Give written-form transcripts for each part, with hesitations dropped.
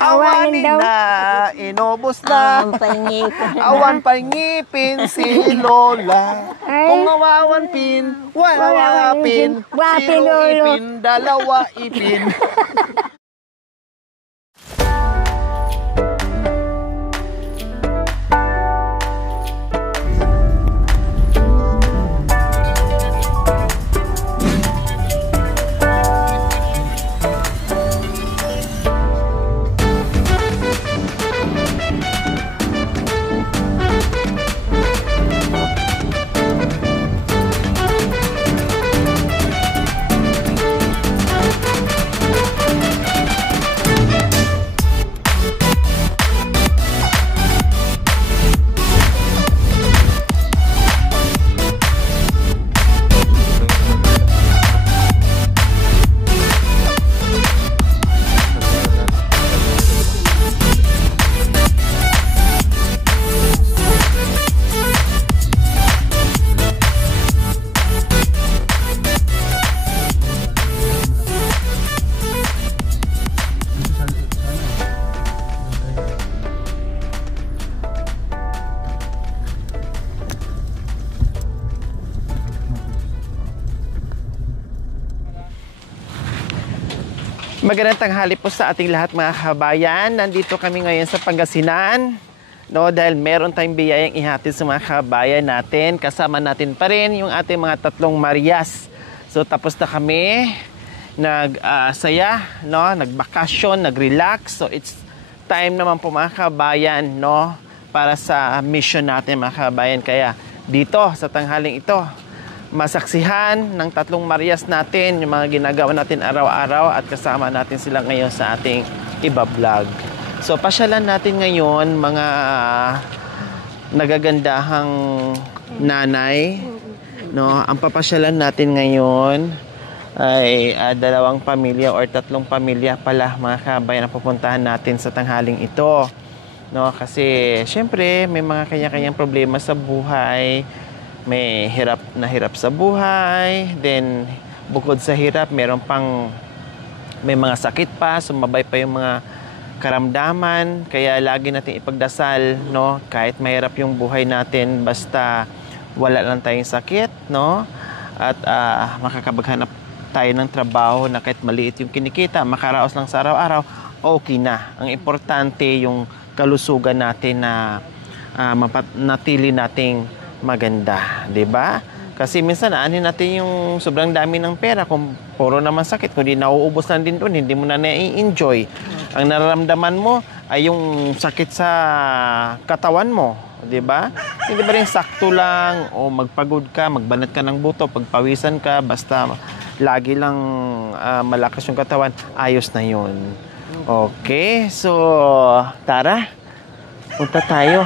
Awanin na, inubos na. Awan pa'y ngipin si Lola. Kung awawan pin, wala pin. Zero ipin, dalawa ipin. Magandang tanghali po sa ating lahat mga kabayan. Nandito kami ngayon sa Pangasinan, no, dahil meron tayong biyayang ihatid sa mga kabayan natin. Kasama natin pa rin yung ating mga tatlong Marias. So tapos na kami nagsaya, no, nagbakasyon, nagrelax. So it's time naman po mga kabayan, no, para sa mission natin mga kabayan. Kaya dito sa tanghaling ito, masaksihan ng tatlong Marias natin yung mga ginagawa natin araw-araw at kasama natin sila ngayon sa ating iba-vlog. So pasyalan natin ngayon mga nagagandahang nanay, no? Ang papasyalan natin ngayon ay dalawang pamilya or tatlong pamilya pala mga kabayan na pupuntahan natin sa tanghaling ito, no? Kasi syempre may mga kanya-kanyang problema sa buhay. May hirap sa buhay, then bukod sa hirap, may mga sakit pa, sumabay pa yung mga karamdaman. Kaya lagi natin ipagdasal, no, kahit mahirap yung buhay natin, basta wala lang tayong sakit, no, at makakapaghanap tayo ng trabaho na kahit maliit yung kinikita, makaraos lang sa araw-araw, okay na. Ang importante yung kalusugan natin na natili nating maganda, 'di ba? Kasi minsan aanin natin yung sobrang dami ng pera kung puro naman sakit, kundi nauubos lang din doon, hindi mo na na-enjoy. Ang nararamdaman mo ay yung sakit sa katawan mo, 'di ba? Hindi ba rin sakto lang o magpagod ka, magbanat ka ng buto, pagpawisan ka, basta lagi lang malakas yung katawan, ayos na 'yun. Okay, so tara, punta tayo.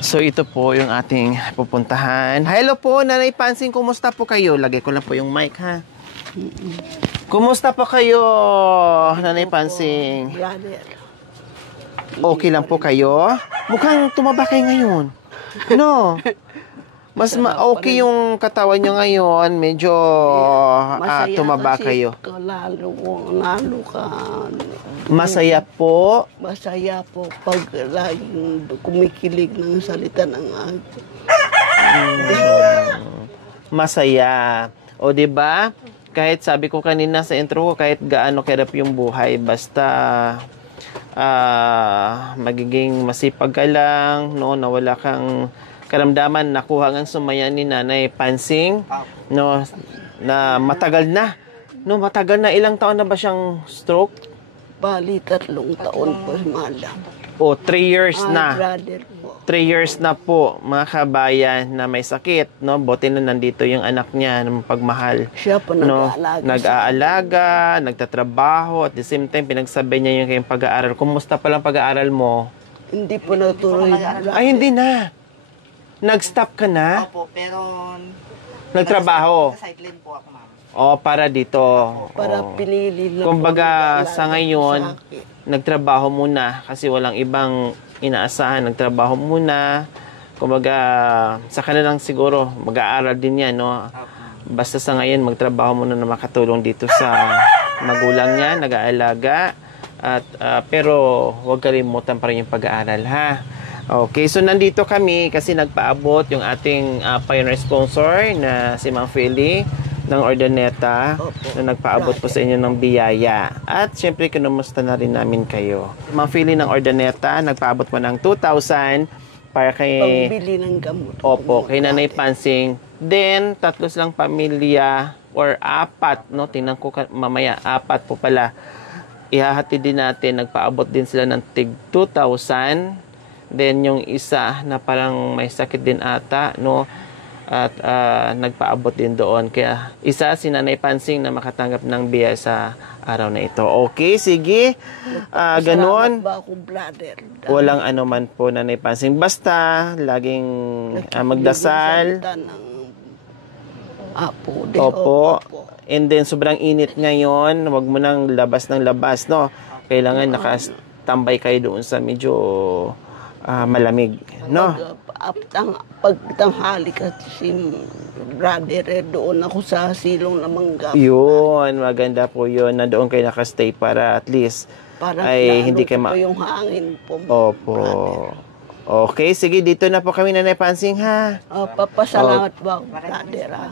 So ito po yung ating pupuntahan. Hello po, Nanay Pansing, kumusta po kayo? Lagay ko lang po yung mic, ha? Kumusta po kayo, Nanay Pansing? Okay lang po kayo? Mukhang tumaba kayo ngayon. No? Mas okay yung katawan nyo ngayon. Medyo tumaba kayo. Lalo ka. Masaya po. Masaya po pag laging kumikilig ng salita ng ato. Masaya. O, diba? Kahit sabi ko kanina sa intro ko, kahit gaano kahirap yung buhay, basta magiging masipag ka lang, no, na wala kang karamdaman. Nakuha ng sumaya ni Nanay Pansing, no, na matagal na. No, matagal na. Ilang taon na ba siyang stroke? Bali, 3 taon po, madam. O, 3 years na. Brother po. 3 years na po, mga kabayan, na may sakit, no? Buti na nandito yung anak niya, ng pagmahal. Siya po nag-aalaga. Nag-aalaga, nagtatrabaho, at the same time, pinagsabi niya yung kayong pag-aaral. Kumusta palang pag-aaral mo? Hindi po natuloy. Ay, hindi na. Nag-stop ka na? Opo, pero nagtrabaho? Cycling po ako, ma'am. O, para dito. Para pinili lang. Kumbaga, sa ngayon, nagtrabaho muna kasi walang ibang inaasahan. Nagtrabaho muna. Kumbaga, sa kanilang siguro, mag-aaral din yan, no? Basta sa ngayon, magtrabaho muna na makatulong dito sa magulang niya, nag-aalaga. At, pero huwag kalimutan pa rin yung pag-aaral, ha? Okay, so nandito kami kasi nagpaabot yung ating pioneer sponsor na si Mang Feli ng Ordaneta na nagpaabot po sa inyo ng biyaya. At syempre, kinumusta na rin namin kayo. Mang Feli ng Ordaneta, nagpaabot po ng 2,000 para kay... Pambili ng gamot. Opo, kay Nanay Pansing. Then, 3 lang pamilya or 4, no? Tingnan ko mamaya, 4 po pala. Ihahati din natin, nagpaabot din sila ng tig 2,000. Then, yung isa na parang may sakit din ata, no? At nagpaabot din doon. Kaya, isa si Nanay Pansing na makatanggap ng biya sa araw na ito. Okay, sige. Ganon. Ba ako, brother? Walang ano man po, Nanay Pansing. Basta, laging magdasal. Apo. Opo. And then, sobrang init ngayon. Huwag mo nang labas ng labas, no? Kailangan nakastambay kayo doon sa medyo malamig, no? Pagtanghali kasi brother, doon ako sa silong na mangga. Yun, maganda po yun. Na doon kayo nakastay para at least ay hindi kayo yung hangin po. Opo. Brother. Okay, sige. Dito na po kami, Nanay Pansing, ha? Papasalamat ba ako, brother, ha?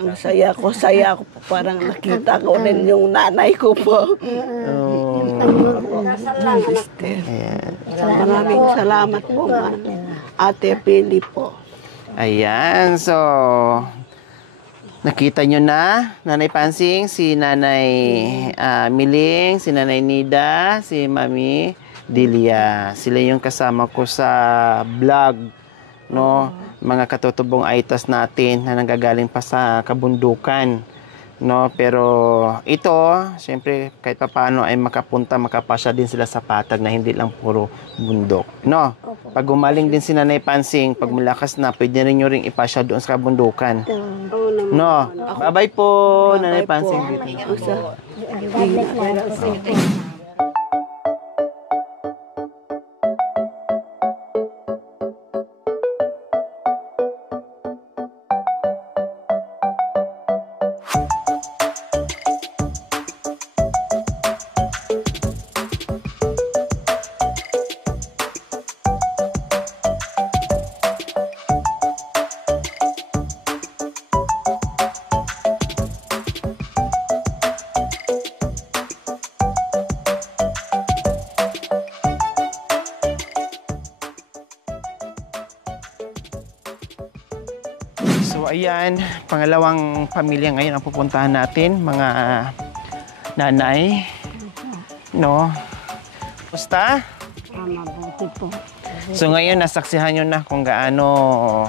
Ang saya ko po. Parang nakita ko rin yung nanay ko po. Sister. Maraming salamat po, Ate Pili po. Ayan, so nakita nyo na, Nanay Pansing, si Nanay Miling, si Nanay Nida, si Mami Delia. Sila yung kasama ko sa vlog, no? Mga katutubong aitas natin na nanggagaling pa sa kabundukan, no? Pero ito, siyempre kahit papaano ay makapasya din sila sa patag na hindi lang puro bundok, no? Pag gumaling din si Nanay Pansing, pag mulakas na, pwede rin nyo rin ipasya doon sa kabundukan, no? Bye-bye po, Nanay Pansing. Dito na po. So ayan, pangalawang pamilya ngayon ang pupuntahan natin, mga nanay, no? Basta? Mabuti po. So ngayon nasaksihan nyo na kung gaano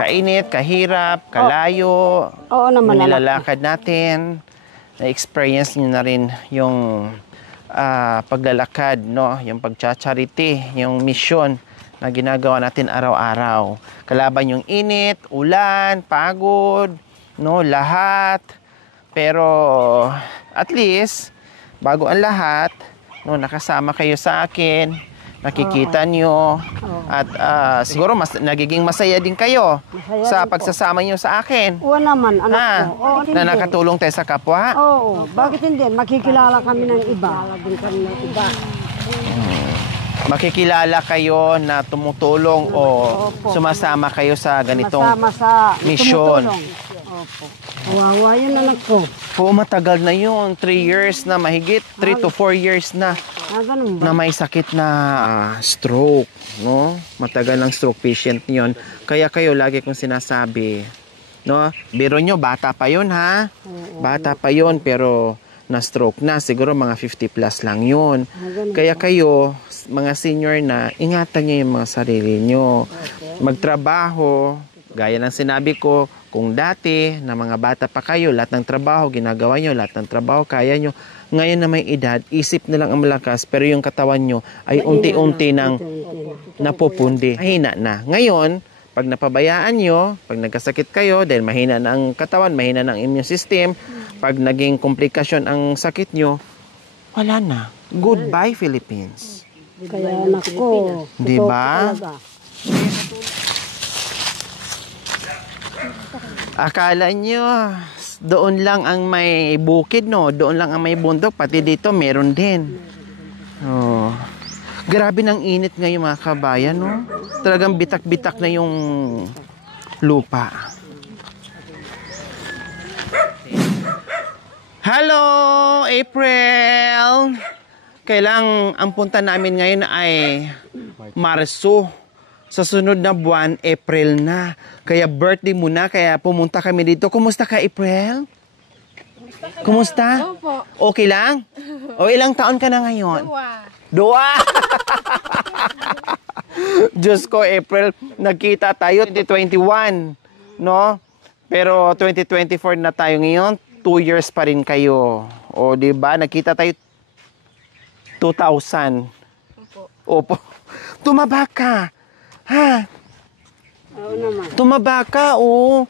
kainit, kahirap, kalayo, Oo naman. yung nilalakad natin. Na-experience nyo na rin yung paglalakad, no? Yung pagcha-charity, yung mission na ginagawa natin araw-araw. Kalaban yung init, ulan, pagod, no, lahat. Pero at least bago ang lahat, no, nakasama kayo sa akin, nakikita nyo, at siguro nagiging masaya din kayo sa pagsasama nyo sa akin. Oo naman, anak ko. Oo, Na nakatulong tayo sa kapwa. Oo, bakit hindi? Makikilala kami ng iba. Makikilala kayo na tumutulong o sumasama kayo sa ganitong Masama sa mission. tumutulong. Opo. Kawawa yun, anak ko. Oo, matagal na yun. 3 years na mahigit. 3 to 4 years na Ganun na ba? may sakit na stroke, no? Matagal ng stroke patient yon. Kaya kayo lagi kong sinasabi, no? Biro nyo, bata pa yun, ha? Bata pa yun, pero na-stroke na. Siguro mga 50 plus lang yun. Kaya kayo, mga senior na, ingatan nyo yung mga sarili nyo. Magtrabaho, gaya ng sinabi ko, kung dati na mga bata pa kayo, lahat ng trabaho, ginagawa nyo, lahat ng trabaho, kaya nyo. Ngayon na may edad, isip na lang ang malakas, pero yung katawan nyo ay unti-unti nang napupundi. Mahina na. Ngayon, pag napabayaan nyo, pag nagkasakit kayo, dahil mahina na ang katawan, mahina na ang immune system, pag naging komplikasyon ang sakit nyo, wala na. Goodbye, Philippines. Kaya anak ko. Di ba? Akala nyo, doon lang ang may bukid, no? Doon lang ang may bundok. Pati dito, meron din. Oh. Grabe ng init ngayon mga kabayan, no? Talagang bitak-bitak na yung lupa. Hello, April! Kailang ang punta namin ngayon ay Marso. Sa sunod na buwan, April na. Kaya birthday mo na, kaya pumunta kami dito. Kumusta ka, April? Kumusta? Opo. Okay lang? O ilang taon ka na ngayon? Dua! Diyos ko, April, nagkita tayo 2021, no? Pero 2024 na tayo ngayon, 2 years pa rin kayo. O, di ba? Nagkita tayo 2000. Opo. Tumaba ka. Ha? Oo naman. Tumaba ka, oh.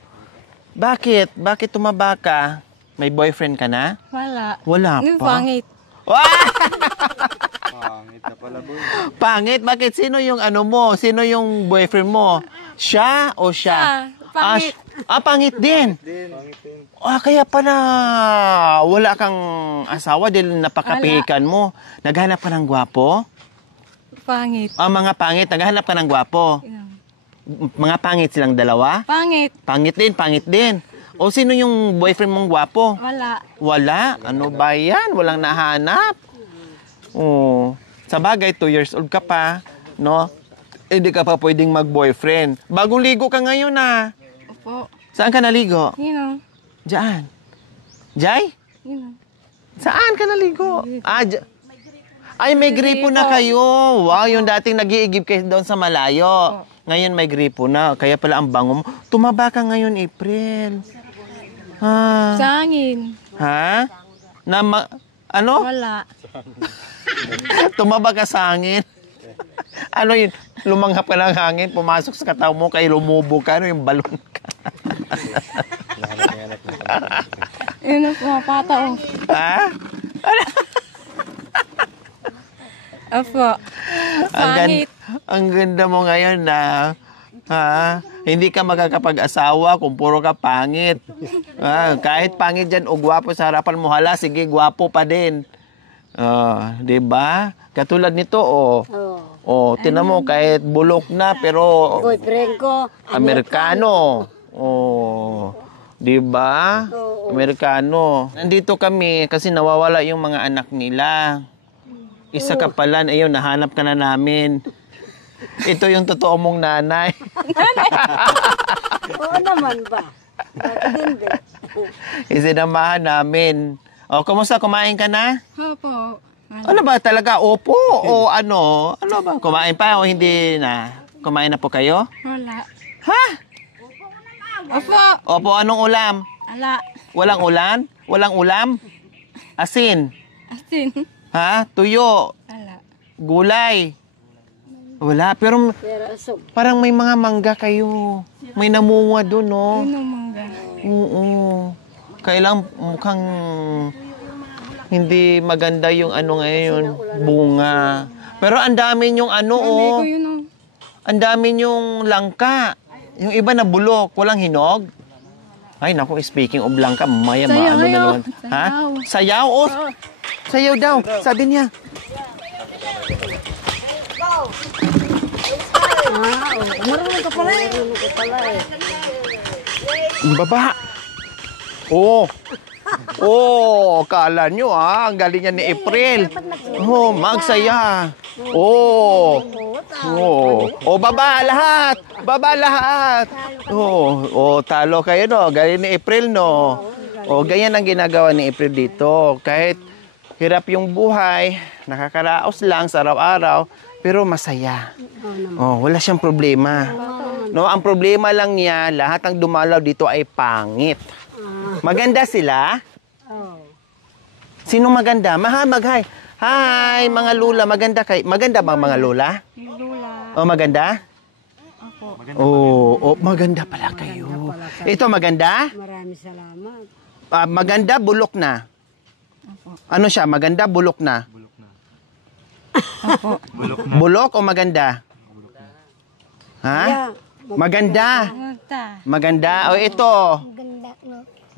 Bakit? Bakit tumaba ka? May boyfriend ka na? Wala. Wala Yung pa. pangit. Pangit na pala, boy. Pangit? Bakit? Sino yung ano mo? Sino yung boyfriend mo? Siya o siya? Siya. Pangit. Pangit din. Kaya pala wala kang asawa dahil napakapihikan mo. Naghanap ka ng gwapo? Pangit. Mga pangit. Naghanap ka ng gwapo? Mga pangit silang dalawa? Pangit. Pangit din. O sino yung boyfriend mong gwapo? Wala. Wala? Ano ba yan? Walang nahanap. Oh. Sa bagay, 2 years old ka pa, no? Hindi ka pa pwedeng mag-boyfriend. Bagong ligo ka ngayon, ah. Opo. Saan ka naligo? You know. Diyan. Jai? You know. Saan ka naligo? Ay, may gripo na kayo. Wow, yung dating nag-iigib kayo doon sa malayo. Ngayon may gripo na. Kaya pala ang bango mo. Tumaba ka ngayon, April. Sa hangin. Ha? Ano? Wala. Tumaba ka sa hangin? Ano yun? Lumanghap ka ng hangin, pumasok sa katawan mo, kaya lumubo ka, ano yung balon ka? Yun ang pumapataw. Ha? Opo. Pangit. Ang ganda mo ngayon na hindi ka magkakapag-asawa kung puro ka pangit. Kahit pangit dyan o gwapo sa harapan mo, hala, sige, gwapo pa din. Diba? Katulad nito, tinan mo, kahit bulok na, pero Boyfriend ko. Amerikano. Diba? Amerikano. Nandito kami kasi nawawala yung mga anak nila. Isa ka pala, ayun, nahanap ka na namin. Ito yung totoo mong nanay. Oo naman ba? Bakit hindi? Isinamahan namin. Kumusta? Kumain ka na? Opo. Ano ba talaga? Opo? O ano? Ano ba? Kumain pa o hindi na? Kumain na po kayo? Wala. Ha? Opo. Opo, anong ulam? Wala. Walang ulan? Walang ulam? Asin? Asin. Ha? Tuyo? Wala. Gulay? Wala. Pero parang may mga mangga kayo. May namunga doon, no? Yun ang mangga. Oo. Kailang mukhang hindi maganda yung ano ngayon, bunga. Pero ang dami yung ano, Ko yun ang. Ang dami yung langka. Yung iba na bulok, walang hinog. Ay, naku, speaking of langka, maya Sayaw, maano na naman. sayaw. Ha? Sayaw? Sayaw daw. Sabi niya. Marunong ka pala eh. Baba. Kala nyo ang galing yan ni April. Magsaya. Baba lahat. Baba lahat. Talo kayo, no? Galing ni April, no? Ganyan ang ginagawa ni April dito. Kahit hirap yung buhay, nakakaraos lang sa araw-araw, pero masaya. Wala siyang problema. No, ang problema lang niya, lahat ng dumalaw dito ay pangit. Maganda sila? Sino maganda? Mag-hi. Hi, mga lula. Maganda ba mga lula? Lula. Maganda? Opo. Maganda pala kayo. Ito maganda? Maraming salamat. Maganda, bulok na. Ano siya? Maganda, bulok na. Opo. Bulok o maganda? Ha? Maganda. Magta. Maganda. Ito.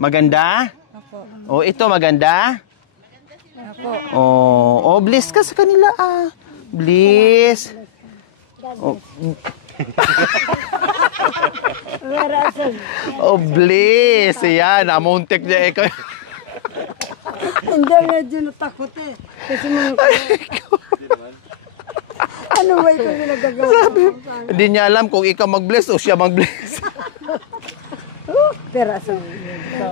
Maganda? Opo. O, ito maganda? Opo. Oh, bliss ka sa kanila ah. Bliss. Oh, oh bliss. Yan, amuntik niya ikaw. Hindi, medyo natakot eh. Kasi mga ano ba ito ginagagawa? Hindi niya alam kung ikaw mag-bless o siya mag-bless. Pero sa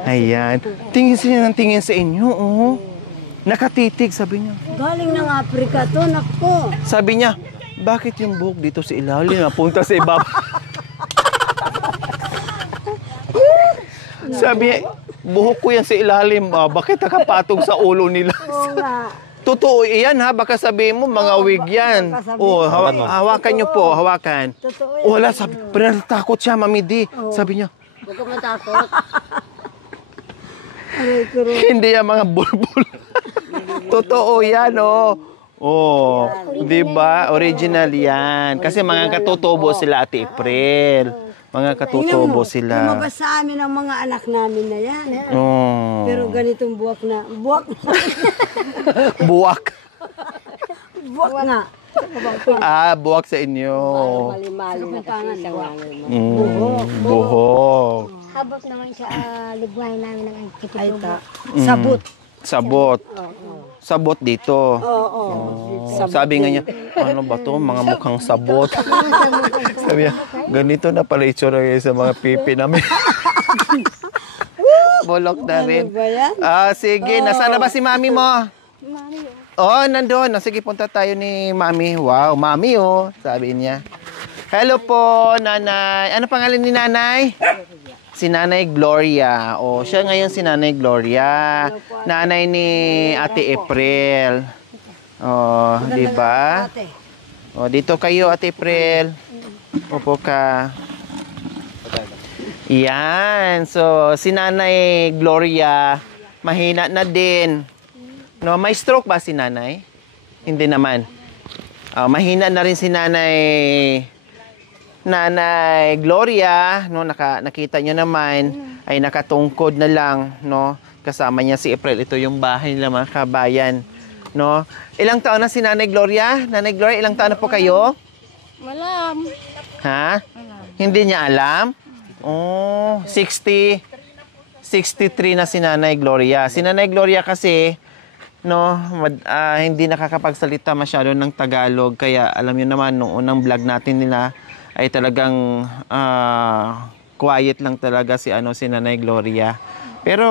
Ayan. Tingin siya ng tingin sa inyo, oh. Nakatitig, sabi niya. galing ng Afrika to, nako. Sabi niya, bakit yung buhok dito sa ilalim napunta sa ibaba? Sabi niya, buhok ko yan sa ilalim. Bakit nakapatong sa ulo nila? Oo nga. Totoo yan ha, baka sabihin mo mga wig yan. baka sabihin Oh, hawakan niyo po, hawakan. Totoo yan. Oh, wala, sabi, natakot siya, Mami D. Sabi niya, Huwag ka matakot. Aray, pero hindi yan mga bulbul. Totoo yan, oh. Oh, di ba? Original yan. Kasi mga katutubo sila, Ate April. Mga katutubo sila. lumabas sa amin ang mga anak namin na yan. Oh. Pero ganitong buwak Buwak. nga. Buwak sa inyo. Mali-mali na kasi sa Buhok. Habot naman sa ligway namin ng Ay, kititubo. sabot. Sabot. Sabot dito. Oo. Sabi nga niya, ano ba to? Mga mukhang sabot. Sabi niya, ganito na pala itsura ngayon sa mga pipi namin. Bolok na rin. Ba yan? Sige, nasaan na ba si mami mo? Oh, nandun. Sige, punta tayo ni mami. Wow, mami oh, sabi niya. Hello po, nanay. Ano pangalan ni nanay? Si Nanay Gloria. Oh, siya ngayon si Nanay Gloria. Nanay ni Ate April. Oh, di ba? Ate. Oh, dito kayo, Ate April. Upo ka. Yan. So, si Nanay Gloria, mahina na din. No, may stroke ba si Nanay? Hindi naman. Mahina na rin si Nanay Gloria, no, nakita nyo naman, ay nakatungkod na lang, no, kasama niya si April. Ito yung bahay nila mga kabayan, no. Ilang taon na si Nanay Gloria? Nanay Gloria, ilang taon na po kayo? Malam. Ha? Hindi niya alam? Oh, 63 na si Nanay Gloria. Si Nanay Gloria kasi, no, hindi nakakapagsalita masyado ng Tagalog, kaya alam niyo naman, nung unang vlog natin nila, ay talagang quiet lang talaga si Nanay Gloria. Pero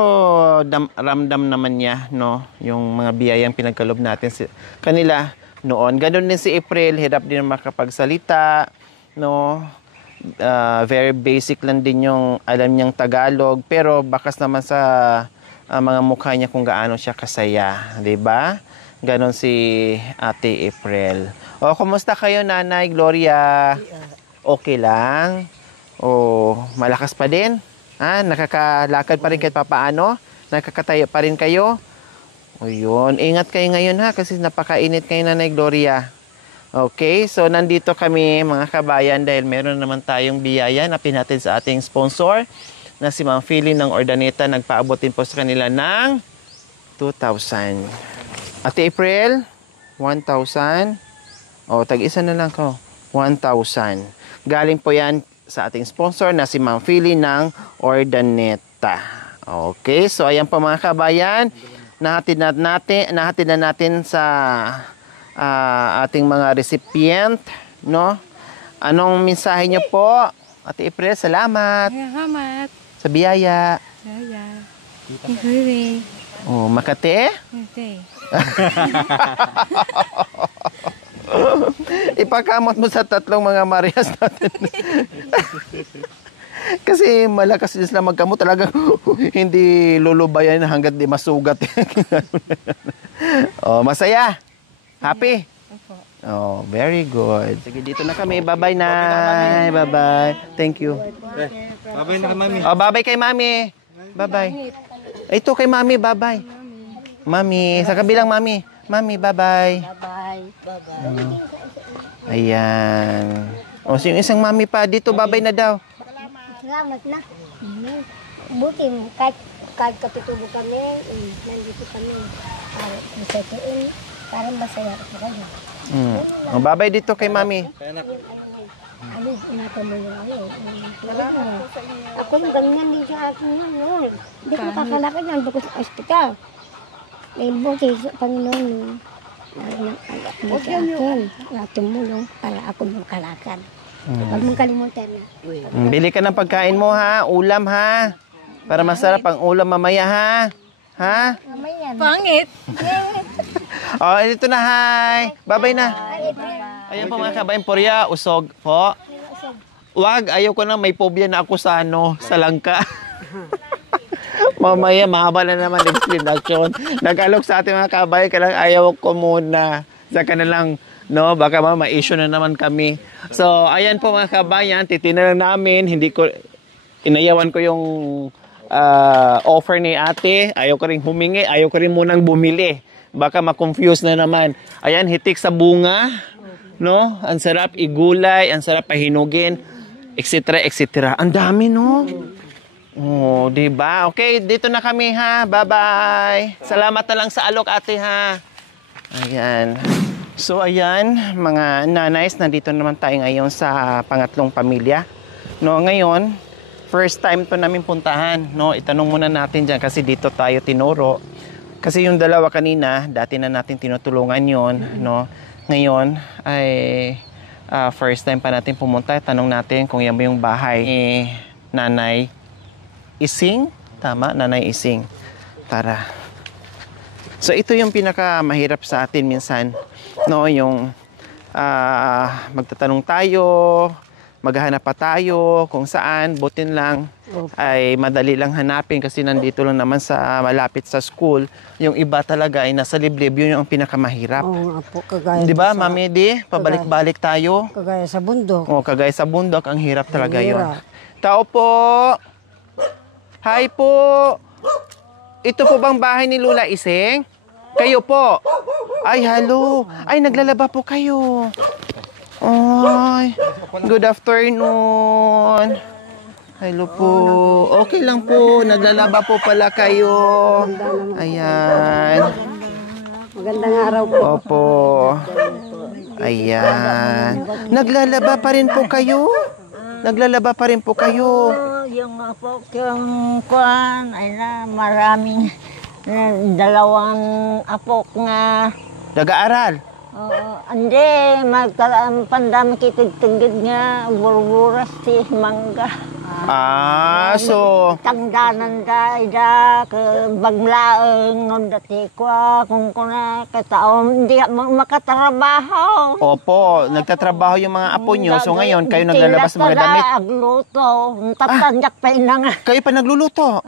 ramdam naman niya, no, yung mga biyayang pinagkalob natin kanila noon. Ganun din si April, hirap din makapagsalita, no. Very basic lang din yung alam niyang Tagalog, pero bakas naman sa mga mukha niya kung gaano siya kasaya, 'di ba? Ganon si Ate April. O, kumusta kayo, Nanay Gloria? Okay lang? O, malakas pa din? Nakakalakad pa rin kahit papaano? Nakakatayo pa rin kayo? O yun, ingat kayo ngayon ha, kasi napakainit kayo, Nanay Gloria. Okay, so nandito kami mga kabayan dahil meron naman tayong biyaya na pinatin sa ating sponsor na si Ma'am Philly ng Ordaneta. Nagpaabotin po sa kanila ng 2,000. Ate April, 1,000. O, tag-isa na lang ko. 1,000. Galing po yan sa ating sponsor na si Ma'am Philly ng Ordaneta. Okay, so ayan po mga kabayan. Nahatid na natin sa ating mga recipient, no? Anong mensahe niyo po? Ate April, salamat. Salamat. Sa biyaya. Saya. Hindi. Oh, Makati? Hindi. Ipakamot mo sa tatlong mga Marias natin. Kasi malakas sila magkamot, talagang hindi lulubayan hanggat di masugat. Oh, masaya? Happy? Oh, very good. Sige, dito na kami. Bye-bye na. Bye-bye. Thank you. Babay na kay mami. Oh, bye-bye kay mami. Bye-bye. Ito kay mami, bye-bye. Mami, sa kabilang mami. Mami, bye-bye. Bye. Bye-bye. Ayan. O, yung isang mami pa dito, bye-bye na daw. Salamat na. Buti mo, kahit kahit kapitubo kami, nandito kami. Bisatiin, parang masaya po kayo. Babay dito kay Mami. Ano, ingatan mo yung ano. Ako yung ganyan din sa akin yun. Hindi ko kakalakad yan bukod sa ospital. May buti sa Panginoon yun. Agak mo sa akin. Tumulong para ako makalakad. Huwag mong kalimutan na. Bili ka ng pagkain mo ha, ulam ha. Para masarap ang ulam mamaya ha. Ha? Pangit. Oh, dito na, hi. Bye-bye na. Ayan po mga kabayan, Porya, usog po. Wag, ayaw ko na may phobia na ako sa sa langka. Mamaya, mahaba na naman explanation. Nag-alok sa ating mga kabayan, kailang ayaw ko muna. Saka na lang, no, baka ma-issue na naman kami. So, ayan po mga kabayan, titinan namin, inayawan ko yung offer ni ate. Ayaw ko rin humingi, ayaw ko rin munang bumili. Baka ma-confuse na naman. Ayan, hitik sa bunga. No? Ang sarap igulay, ang sarap pahinugin, etc. etc. Ang dami, no? Oh, di ba? Okay, dito na kami ha. Bye-bye. Salamat na lang sa alok, ate ha. Ayan. So ayan, mga nanays, nandito naman tayo ngayon sa pangatlong pamilya. No, ngayon, first time to namin puntahan, no? Itanong muna natin diyan kasi dito tayo tinuro. Kasi yung dalawa kanina, dati na natin tinutulungan 'yon, no? Ngayon ay first time pa natin pumunta. Tanong natin kung yan ba yung bahay ni Nanay Ising. Tama, Nanay Ising. Tara. So ito yung pinakamahirap sa atin minsan. No, yung magtatanong tayo, maghahanap pa tayo kung saan, butin lang ay madali lang hanapin kasi nandito lang naman sa malapit sa school. Yung iba talaga ay nasa liblib, yun yung pinakamahirap. Oo, apo, kagaya Di ba, sa- Mami Di? Pabalik-balik tayo. Kagaya sa bundok. O, kagaya sa bundok, ang hirap talaga yun. Hirap. Tao po! Hi po! Ito po bang bahay ni Lula Iseng? Kayo po? Ay, hello. Ay, naglalaba po kayo. Ay, good afternoon. Hello po. Okay lang po. Naglalaba po pala kayo. Ayan. Magandang araw po. Opo. Ayan. Naglalaba pa rin po kayo? Naglalaba pa rin po kayo? Yung apo yung kuan ay na maraming dalawang apo nga Nag-aaral? hindi pandami kitigtigid nga burburas si mangga So, tangdanan da ke baglaeng non dati kwa kung kuna kataon hindi makatrabaho. opo, nagtatrabaho yung mga apo nyo. So ngayon, kayo naglalabas ng mga damit. Agluto, tatanjak pa inang. Kayo pa nagluluto.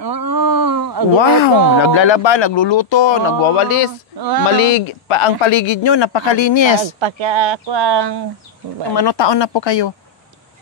Wow, naglalaba, nagluluto, nagwawalis. Ang paligid nyo, napakalinis. Pagpakakuang Ano taon na po kayo?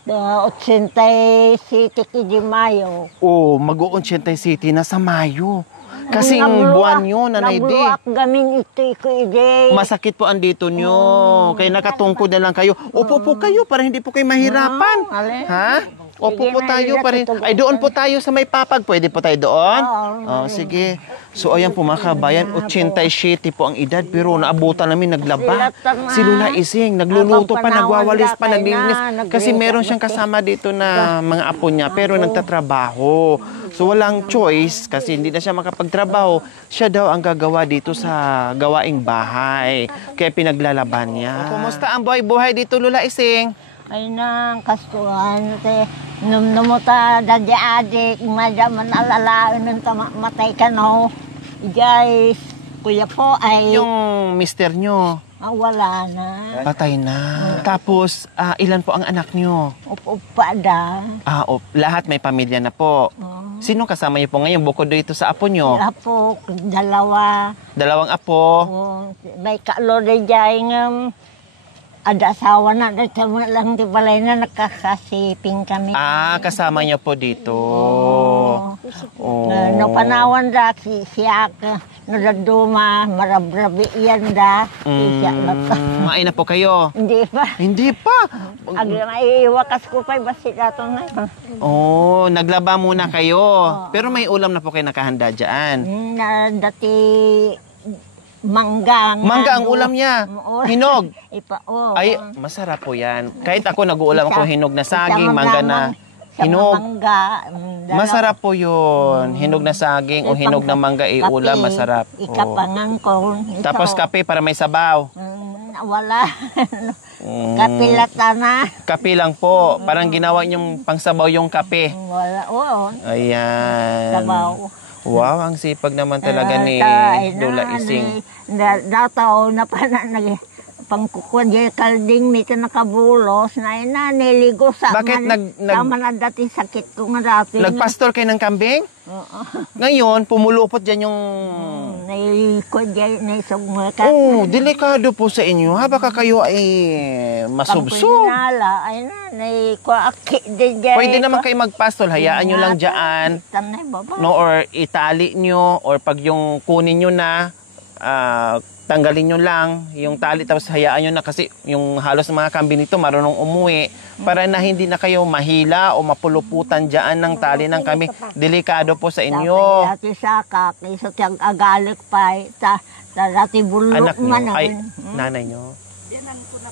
87 de Mayo. Oh, mag-80 City na sa Mayo. Kasing buwan nyo, Nanay Di. Nagluwak gaming ito ko ide. Masakit po ang dito nyo. Kaya nakatungkod na lang kayo. Upo po kayo para hindi po kayo mahirapan. Ha? Opo po tayo pa rin. Ay, doon po tayo sa may papag. Pwede po tayo doon? Oh, sige. So, ayan po mga kabayan, 87 po ang edad. Pero naabutan namin naglaba. Si Lula Ising, nagluluto pa, nagwawalis pa, naglilinis. Kasi meron siyang kasama dito na mga apo niya. Pero nagtatrabaho. So, walang choice kasi hindi na siya makapagtrabaho. Siya daw ang gagawa dito sa gawaing bahay. Kaya pinaglalaban niya. Kumusta ang buhay dito, Lula Ising? Ay nang kasuan te numnumuta dadya adik madya man alalain ng matay ka no. Ijay kuya po ay Yung mister nyo, wala na. patay na. Tapos, ilan po ang anak nyo? Upa da. Lahat may pamilya na po. Sino kasama niyo po ngayon bukod dito sa apo nyo? Apo dalawa. Dalawang apo. May kaalo dayay ngam ada asawa na dito lang di balay na nakakasiping kami. Kasama niyo po dito. Oh. No panawan da siya nadaduma marabrabi yan da. Siya lata. Maay na po kayo? Hindi pa. Hindi pa. Agla iwakas ko pa basi dato na. Oh, naglaba muna kayo. Pero may ulam na po kayo nakahanda dyan. Na dati mangga. Mangga ang ulam niya. Hinog. Ay, Ay, masarap po yan. Kahit ako nag-uulam ako hinog na saging, mangga na hinog. Mangga. Masarap po yun. Hinog na saging o hinog na mangga ulam, masarap. Ikapangan ko. Tapos kape para may sabaw. Wala. Kapilata na. Kape lang po. Parang ginawa niyong pangsabaw yung kape. Wala. Oo. Ayan. Sabaw. Wow, ang sipag naman talaga ni Lola Ising. Dataw na pa na pangkukwadya kalding may nakabulos na niligo sa Bakit tama na dati sakit ko nga dati. Nagpastol kayo ng kambing? Oo. Ngayon, pumulupot dyan yung... Naikodya na isang mga Oh, delikado po sa inyo. Ha, baka kayo ay masubsob. Pagpinala, ay na, naikuaki din dyan. Pwede naman kayo magpastol. Hayaan nyo lang dyan. Tanay baba. No, or itali nyo. Or pag yung kunin nyo na, tanggalin nyo lang yung tali. Tapos hayaan nyo na kasi yung halos mga kambing nito marunong umuwi. Para na hindi na kayo mahila o mapuluputan dyan ng tali ng kambing. Delikado po sa inyo. Dati sakak, isa tiyang agalik pa. Dati bulok Anak nyo, man. ay, nanay nyo.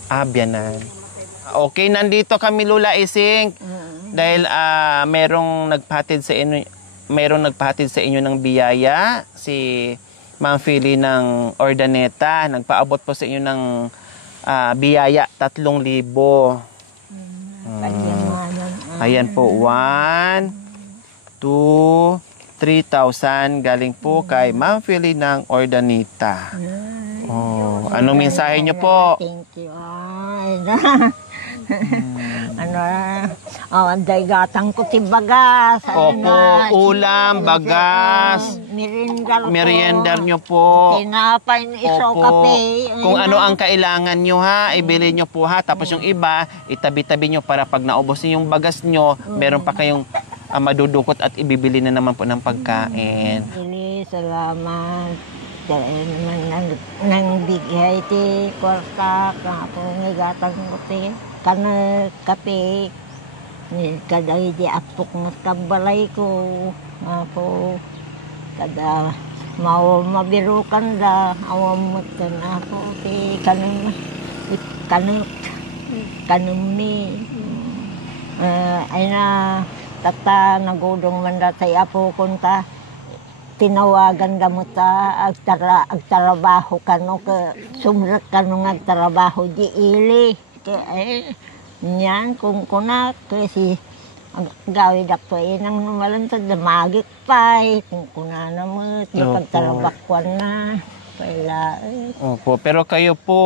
Biyanan. Okay, nandito kami Lola Ising. Dahil merong nagpahatid sa inyo ng biyaya. Si Ma'am Philly ng Ordaneta. Nagpaabot po sa inyo ng biyaya, 3,000. Ayan po, 1, 2, 3,000 galing po kay Ma'am Philly ng Ordaneta. Oh, anong mensahe niyo po? Thank you. Daigatang ko ti bagas. Opo, ulam, bagas, meriendar nyo po. Tinapay ni iso Opo. kape. Kung ano ang kailangan nyo ha, ibili nyo po ha. Tapos yung iba, itabi-tabi nyo para pag naubos niyo yung bagas nyo, meron pa kayong madudukot at ibibili na naman po ng pagkain. Salamat. Dahil naman nang bigay ti kwarta ka po ngagatang ko ti kana kape. Kada di apok na kabalay ko. Apo kada mabirukan da awam mo na ako ti kanum ni ay na tata nagudong man datay apo kunta tinawagan da mo ta agtrabaho kano ka sumrat kano nga agtrabaho di ili kaya niyan kung kuna kasi ang gawin ako nang numalantad na magik pa kung kuna na mo pagtarabakwan na pala Opo, pero kayo po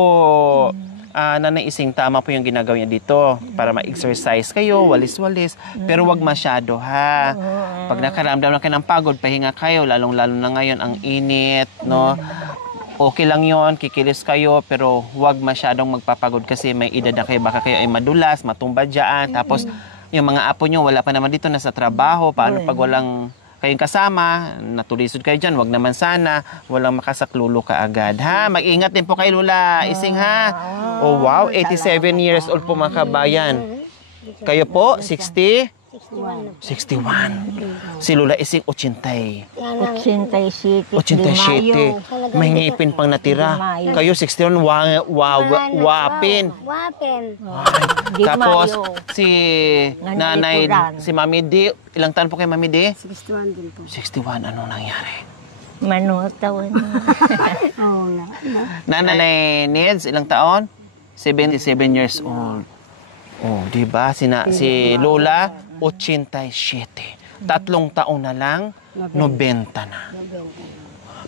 Nanay Ising, tama po yung ginagawa niya dito para ma-exercise kayo, walis-walis, pero wag masyado ha. Pag nakaramdam na kayo ng pagod, pahinga kayo, lalong-lalo na ngayon ang init, no? Okay lang yon, kikilis kayo, pero wag masyadong magpapagod kasi may edad na kayo, baka kayo ay madulas, matumba dyan, tapos yung mga apo nyo, wala pa naman dito, nasa trabaho, paano pag walang kayong kasama, natulisod kayo dyan, wag naman sana, walang makasaklulo ka agad, ha? Mag-ingat din po kayo, Lola Ising, ha? Oh, wow, 87 years old po mga kabayan. Kayo po, 60? 61. Si Lola Ising, 80. 87. 87. May ngipin pang natira. Kayo, 61, wapin. Tapos, si nanay, si Mami D, ilang taon po kay Mami D? 61 din po. 61, anong nangyari? Manutawan. Oo na. Nanay Nids, ilang taon? 77 years old. Oh, di ba? Si Lola, 87. 3 taon na lang, 90 na.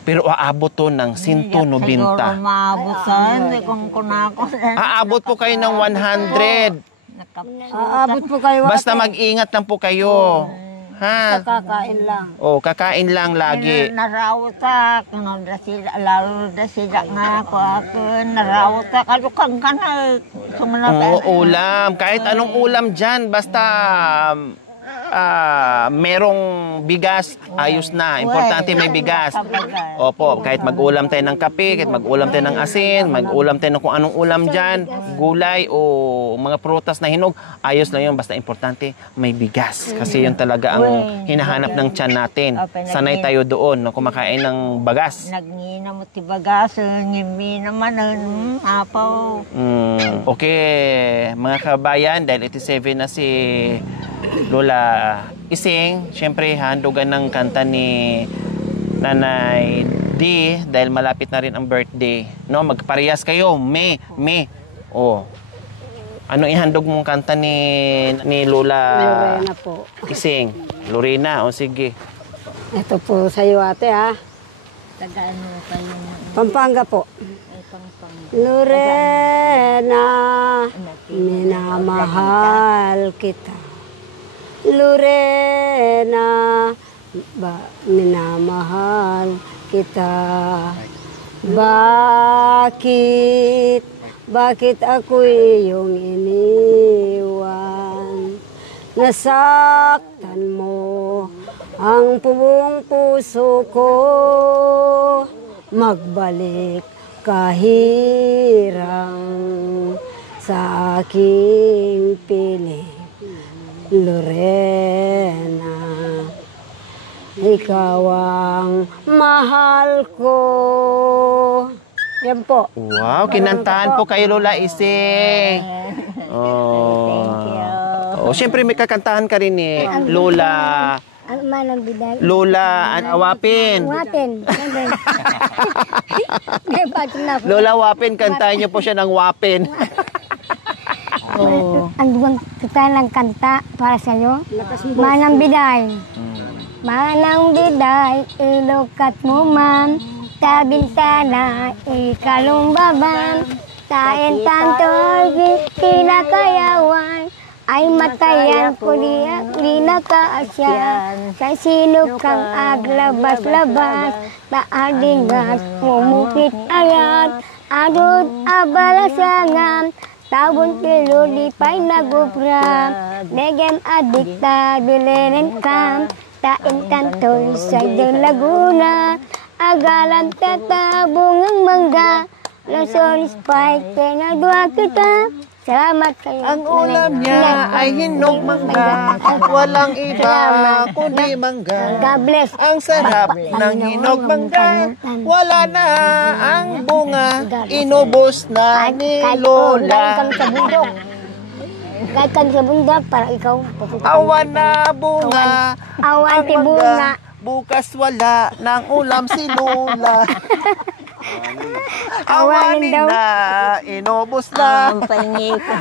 Pero aabot to ng 190. Siguro maabutan. Kung kunako. Aabot po kayo ng 100. Aabot po kayo. Basta mag-ingat lang po kayo. Ha? Kakain lang. Oh, kakain lang lagi. Narawta. Lalo na sila nga ako. Narawta. Kalukang ka na. Oo, ulam. Kahit anong ulam dyan. Basta merong bigas, ayos na. Importante may bigas. Opo, kahit mag-ulam tayo ng kape, kahit mag-ulam tayo ng asin, mag-ulam tayo ng kung anong ulam dyan, gulay o mga prutas na hinog, ayos lang yun. Basta importante, may bigas. Kasi yun talaga ang hinahanap ng tiyan natin. Sanay tayo doon, no, kumakain ng bagas. Nagngina mo ti bagas, ngimi naman, apaw. Okay, mga kabayan, dahil 87 na si Lola Ising, syempre handugan ng kanta ni Nanay D dahil malapit na rin ang birthday. No, magparehas kayo, May. Oh. Ano ihandog mong kanta ni Lola Lorena po. Ising? Lorena, o sige. Ito po sa iyo ate ha. Taga-ano kayo na. Pampanga po. Lorena, minamahal kita. Lorena, minamahal kita. Bakit ako iyong iniwan? Nasaktan mo ang buong puso ko. Magbalik kahirang sa aking piling. Lorena, ikaw ang mahal ko. Yan po. Wow, kinantahan po kayo Lola Ising. Oh. Thank you. Oh, syempre may kakantahan ka rin ni Lola. Ang manang biday. Lola Wapin. Waten. Ngayon pa ito na po. Lola Wapin, kantahin niyo po siya ng Wapin. Ang duwang kita ng kanta para sa iyo. Manang biday. Manang biday, ilukat mo ma'am. Tabintana, ikalumbaban. Tain tanto, kinakayawan. Ay matayan ko di nakaasya. Sa sino kang aglabas-labas. Taadingas, mumukit ayat. Adod abalasangan. Tabon tilo di pa'y nagubra. Negem adikta bilenen kam. Tain tanto sa Laguna. Agalan tatabong ang mangga. Lasol spike, pinadua kita. Salamat kayo. Ang ulam niya ay hinog mangga. Walang iba kundi mangga. God bless. Ang sarap ng hinog mangga. Wala na ang bunga. Inubos na ni Kahit Lola. kami sa bundok. Kahit kami sa bundok, para ikaw. Awan na bunga. Awan ang ti bunga. Bukas wala ng ulam si Lola. Awanin daw. na, inubos na.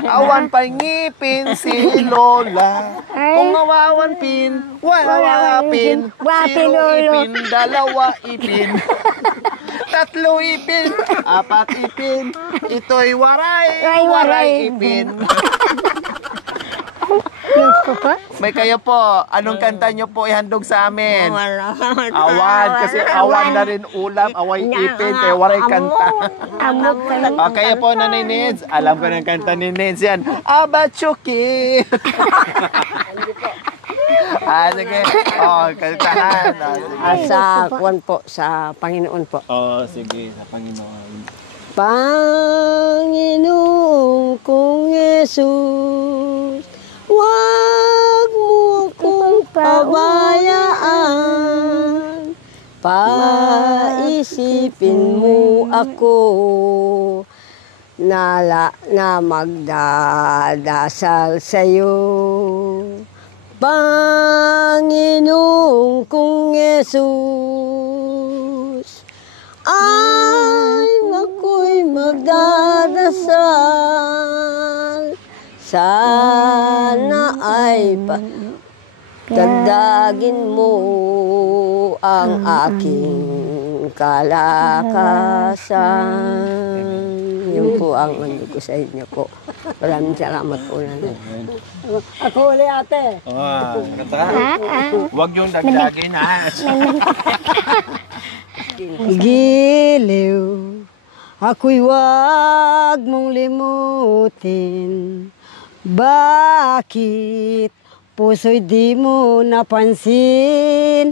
Awan pa ngipin si Lola. Kung mawawan pin, wala wapin. Wapin, Sino lolo. ipin, dalawa ipin. Tatlo ipin, apat ipin. Ito'y waray ipin. May kayo po, anong kanta nyo po ihandog sa amin? Awan, kasi awan na rin ulam, away ipin, kaya waray kanta. Amok kayo. O, kayo po Nanay Nids, alam ko ng kanta ni Nids yan. Abachuki! Sige. Kantahan. Sige. Sa kuwan po, sa Panginoon po. Sige, sa Panginoon. Panginoon kong Jesus, wag mo akong pabayaan. Paisipin mo ako na magdadasal sa'yo. Panginoon kong Jesus, ay ako'y magdadasal. Sana ay dagdagin mo ang aking kalakasan. Yun po ang ano ko sa inyo po. Maraming salamat po na. Ako ulit ate. Huwag yung dagdagin ha. Giliw, ako'y wag mong limutin. Bakit puso'y di mo napansin.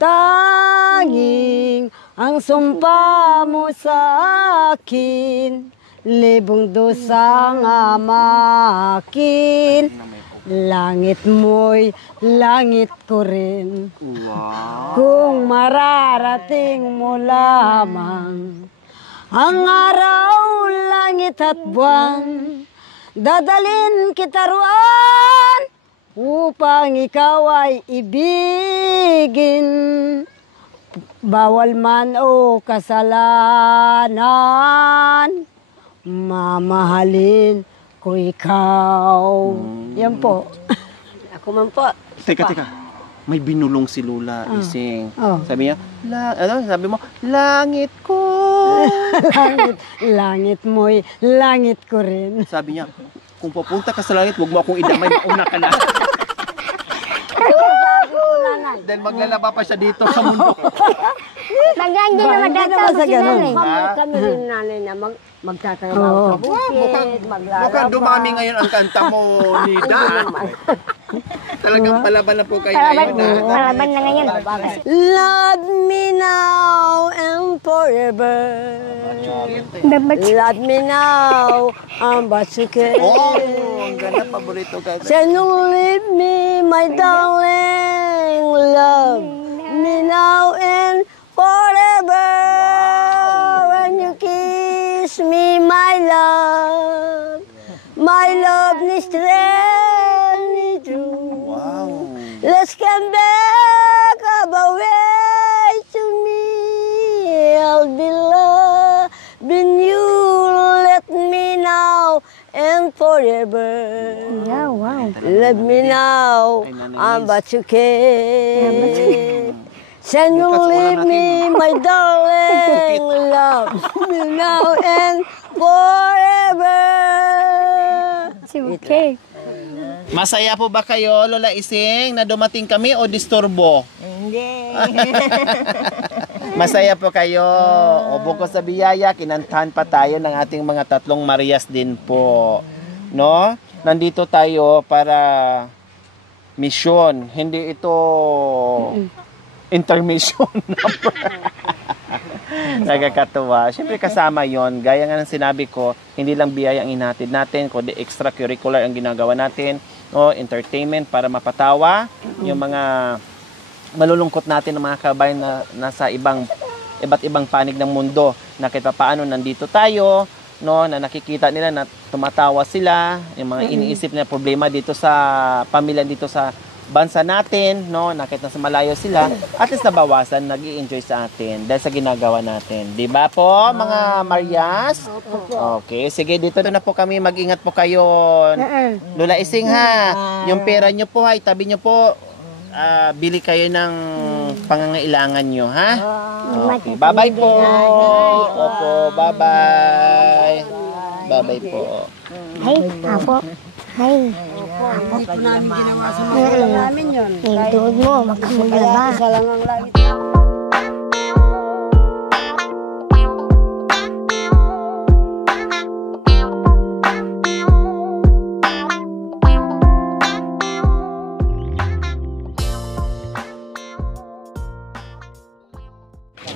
Tanging ang sumpa mo sa akin, libong dosang amakin. Langit mo'y langit ko rin. Kung mararating mo lamang ang araw, langit at buwan, dadalin kita roon upang ikaw ay ibigin. Bawal man o kasalanan, mamahalin ko ikaw. Yan po. Ako man po. Teka. May binulong si Lola Ising. Oh. Sabi niya, sabi mo, langit ko. Langit mo'y langit ko rin. Sabi niya, kung papunta ka sa langit, huwag mo akong idamay, mauna ka na. Dahil maglalaba pa siya dito sa mundo. Hanggang hindi naman datapos si nanay. Kami rin nanay na magtatrabaho sa bukid, maglalaba. Mukhang dumami ngayon ang kanta mo, Nida. Talagang palaban na po kayo ngayon. Palaban na ngayon. Love me now and forever. Love me now and Batsuke. Oh, ang ganda, paborito ka. Say don't leave me, my darling. Love me now and forever. When you kiss me, my love is strength is true. Wow. Let's come back away to me. I'll be loving you. Let me now and forever. Yeah, wow. Let me now, I'm but you can. Send you leave me, my darling. Love me now and forever. Okay. Masaya po ba kayo, Lola Ising, na dumating kami o disturbo? Hindi. Masaya po kayo. O bukod sa biyaya, kinantahan pa tayo ng ating mga tatlong Marias din po. No? Nandito tayo para mission. Hindi ito intermission. Nagkakatuwa. Siyempre kasama yon. Gaya nga ng sinabi ko, hindi lang biyaya ang inatid natin, kundi extracurricular ang ginagawa natin. No? Entertainment para mapatawa yung mga malulungkot natin ng mga kabayan na nasa iba't ibang panig ng mundo, na kahit paano nandito tayo, no, na nakikita nila na tumatawa sila, yung mga iniisip na problema dito sa pamilya dito sa bansa natin, no, na kahit nasa malayo sila, at least nabawasan, nag-i-enjoy sa atin dahil sa ginagawa natin. Di ba po, mga Marias? Okay, sige, dito na po kami. Mag-ingat po kayo. Lola Ising, ha? Yung pera nyo po, ha? Itabi nyo po. Bili kayo ng pangangailangan nyo, ha? Okay, bye-bye po. Opo, bye-bye. Bye-bye po. Hey, apo. Hey. Hindi po namin ginawa sa mga namin yun. Yung tuhod mo, magkamuglaba. Isa lang ang langit.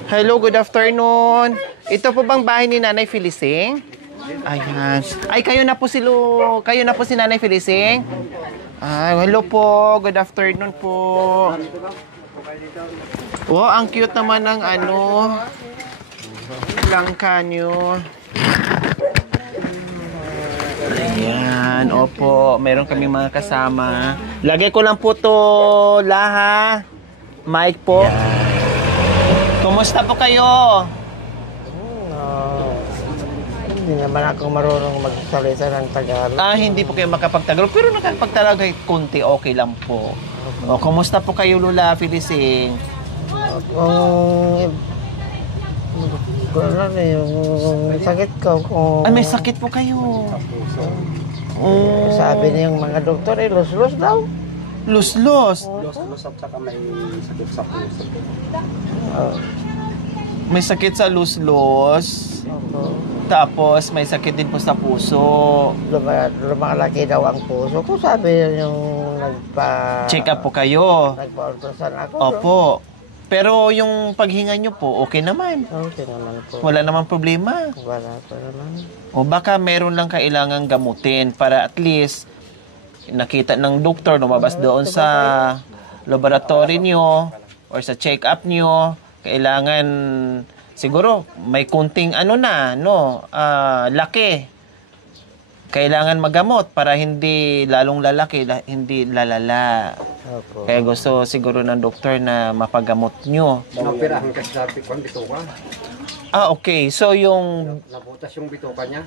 Hello, good afternoon. Ito po bang bahay ni Nanay Felicing? Ayan. Ay, kayo na po si Nanay Felicing? Ay, hello po. Good afternoon po. Oh, ang cute naman ng langka nyo. Ayan, opo. Meron kami mga kasama. Lagay ko lang po to laha. Mike po. Kumusta po kayo? Hindi naman ako marunong magsalita ng Tagalog. Hindi po kayo makapagtagalog, pero nakapagtagalog ay kunti, okay lang po. O, kumusta po kayo, Lola Felicing? Yung sakit ko. May sakit po kayo. Sabi niyang mga doktor, los-los daw. Los-los? Los at saka may sakit sa puso. May sakit sa los-los? Opo. Tapos may sakit din po sa puso. Lumalaki daw ang puso ko. Sabi yung Check up po kayo. nagpa-ultrasound ako. Opo. Pero yung paghinga nyo po, okay naman. Okay naman po. Wala namang problema. Wala pa naman. O baka meron lang kailangang gamutin para at least nakita ng doktor, lumabas doon sa laboratory nyo or sa check-up nyo. Kailangan siguro may kunting laki. Kailangan magamot para hindi lalong lalaki, hindi lalala. Opo. Kaya gusto siguro ng doktor na mapagamot nyo. Napirahan kasi sa bituka. Okay. So yung Nabutas yung bituka niya.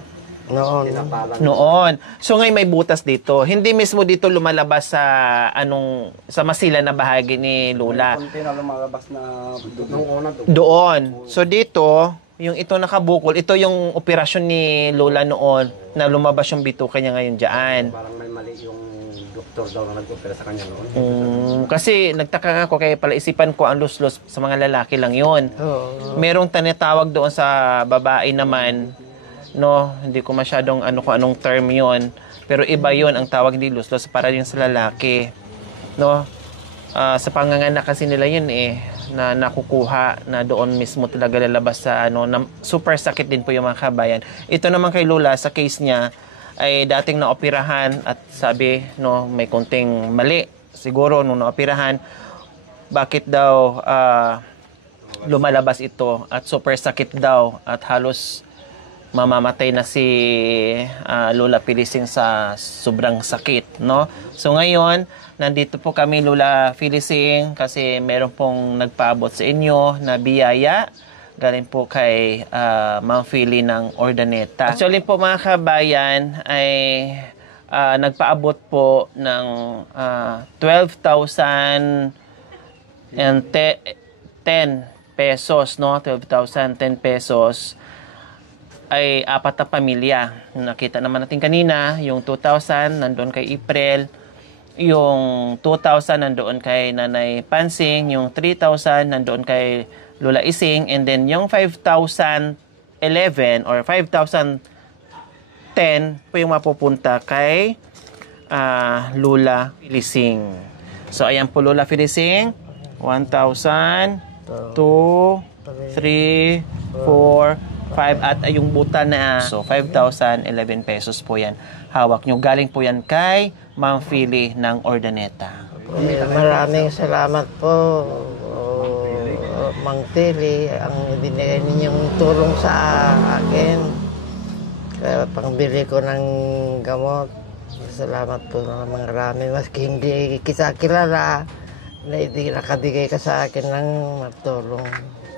Noon. Pinapalan. noon. So ngayon may butas dito. Hindi mismo dito lumalabas sa sa masila na bahagi ni Lola. Kunti na lumalabas na nung una Doon. So dito, yung ito nakabukol, ito yung operasyon ni Lola noon na lumabas yung bituka niya ngayon dyan. parang may mali yung doktor daw na nag-opera sa kanya noon. Kasi nagtaka ako kaya pala isipan ko ang luslos sa mga lalaki lang yon. Oo. Merong tinatawag doon sa babae naman, no, hindi ko masyadong kung anong term yon, pero iba yon ang tawag ni luslos para yun sa lalaki, no. Sa panganganak kasi nila yun na nakukuha na doon mismo talaga lalabas sa na super sakit din po yung mga kabayan. Ito naman kay Lola, sa case niya ay dating naoperahan at sabi may konting mali siguro nung naoperahan, bakit daw lumalabas ito at super sakit daw at halos mamamatay na si Lola Felicing sa sobrang sakit, no? So ngayon, nandito po kami Lola Felicing kasi meron pong nagpaabot sa inyo na biyaya galing po kay Ma'am Philly ng Urdaneta. Actually po mga kabayan ay nagpaabot po ng 12,010 pesos, no? 12,010 pesos ay 4 na pamilya. Nakita naman natin kanina, yung 2,000 nandoon kay April, yung 2,000 nandoon kay Nanay Pansing, yung 3,000 nandoon kay Lola Ising, and then yung 5,011 or 5,010 po yung mapupunta kay Lola Felicing. So ayan po Lola Felicing, 1,000, 2, 3, 4, 5 at yung buta na so 5,011 pesos po yan. Hawak nyo. Galing po yan kay Ma'am Philly ng Urdaneta. Maraming salamat po, Mang Philly, ang ibinigay ninyong tulong sa akin. Kaya pangbili ko ng gamot. Salamat po ng marami. Maski hindi kita kilala, na hindi nakabigay ka sa akin ng matulong.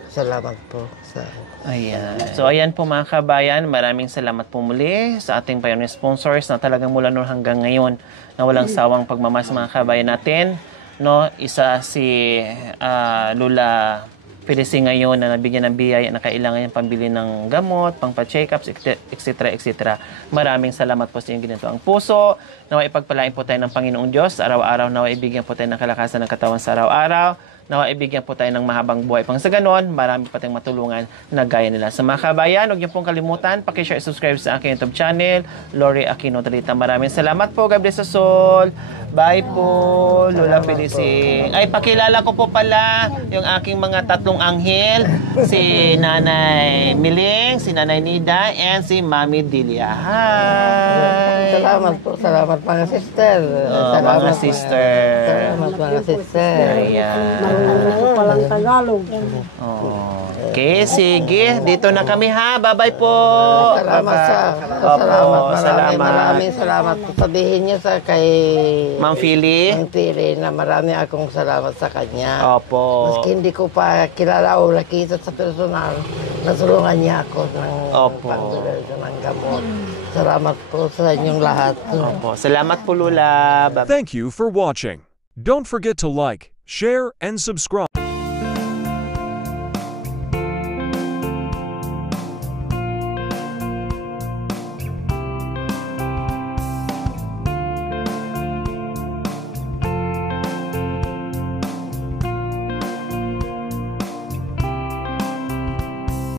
Salamat po sa Ayan. So, ayan po mga kabayan, maraming salamat po muli sa ating pioneer sponsors na talagang mula noon hanggang ngayon na walang sawang pagmamahal sa mga kabayan natin. No? Isa si Lola Felicing ngayon na nabigyan ng biyaya na kailangan niyang pambili ng gamot, pangpa-check-ups, etc. etc. Maraming salamat po sa inyong ginito ang puso. Nawa ipagpalain po tayo ng Panginoong Diyos. Araw-araw nawa ibigyan po tayo ng kalakasan ng katawan sa araw-araw. Nawa ibigyan po tayo ng mahabang buhay. Pang sa ganon, marami pa tayong matulungan na gaya nila. Sa mga kabayan, huwag niyo pong kalimutan, pakishare, subscribe sa aking YouTube channel, Lori Aquino Talita. Maraming salamat po, God bless us all. Bye po, Lola Felicing. Ay, pakilala ko po pala yung aking mga tatlong anghel, si Nanay Miling, si Nanay Nida, and si Mami Delia. Hi! Salamat mga sister. Salamat mga sister. Salamat mga sister. Ayan. Ako palang Tagalog. Okay, sige. Dito na kami ha. Bye-bye po. Maraming salamat po. Sabihin niyo sa kay Ma'am Philly. Ma'am Philly na marami akong salamat sa kanya. Opo. Maski hindi ko pa kilala o nakita sa personal, nasulungan niya ako ng pagdulay ng gamot. Salamat po sa inyong lahat. Opo. Salamat po, Lola. Thank you for watching. Don't forget to like, share, and subscribe.